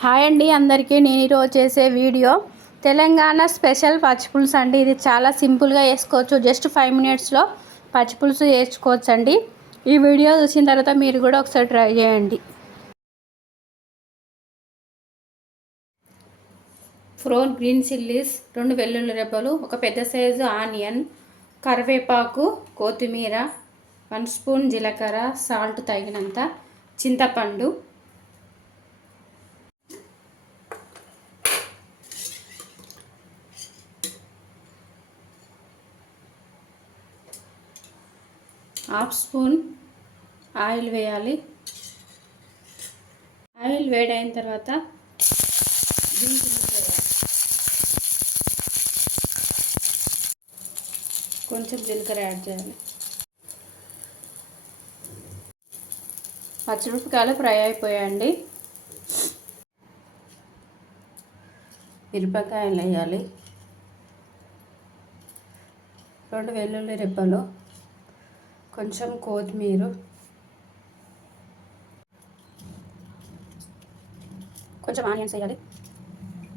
Hi అండి అందరికీ నేను ఈరోజు చేసే వీడియో తెలంగాణ స్పెషల్ పచ్చిపులుసు అండి. ఇది చాలా సింపుల్గా వేసుకోవచ్చు. జస్ట్ ఫైవ్ మినిట్స్లో పచ్చిపులుసు వేసుకోవచ్చు అండి. ఈ వీడియో చూసిన తర్వాత మీరు కూడా ఒకసారి ట్రై చేయండి. ఫ్రోన్ గ్రీన్ చిల్లీస్ రెండు వెల్లుల్లి రెబ్బలు ఒక పెద్ద సైజు ఆనియన్ కరివేపాకు కొత్తిమీర వన్ స్పూన్ జీలకర్ర సాల్ట్ తగినంత చింతపండు హాఫ్ స్పూన్ ఆయిల్ వేయాలి. ఆయిల్ వేడైన తర్వాత దించులు వేయాలి కొంచెం జీలకర్ర యాడ్ చేయాలి. పచ్చిమిరపకాయలు ఫ్రై అయిపోయాయండి. మిరపకాయలు వేయాలి. రెండు వెల్లుల్లి రెబ్బలు కొంచెం కొత్తిమీర. కొంచెం ఆనియన్స్ వేయాలి.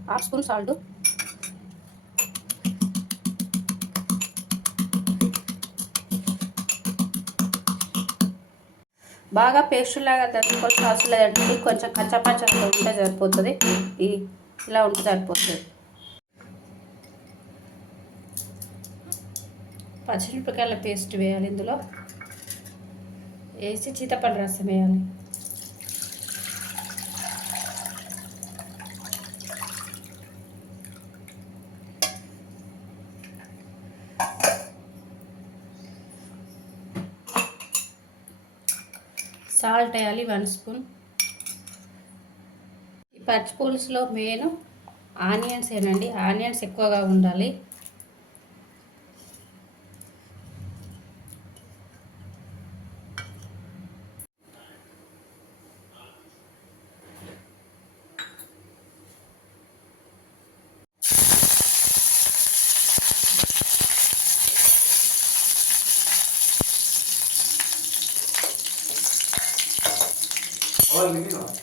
Half spoon salt. బాగా పేస్ట్ లాగా దంచుకోవాల్సిన అవసరం లేదండి కొంచెం కచ్చపచ్చగా ఉంటే సరిపోతుంది. ఈ ఇలా ఉంటే సరిపోతుంది. పచ్చిమిరపకాయల పేస్ట్ వేయాలి ఇందులో. వేసి చింతపండు రసం వేయాలి. సాల్ట్ వేయాలి వన్ స్పూన్. ఈ పచ్చి పులుసులో మెయిన్ ఆనియన్స్ ఏనండి ఆనియన్స్ ఎక్కువగా ఉండాలి. 好了，没没。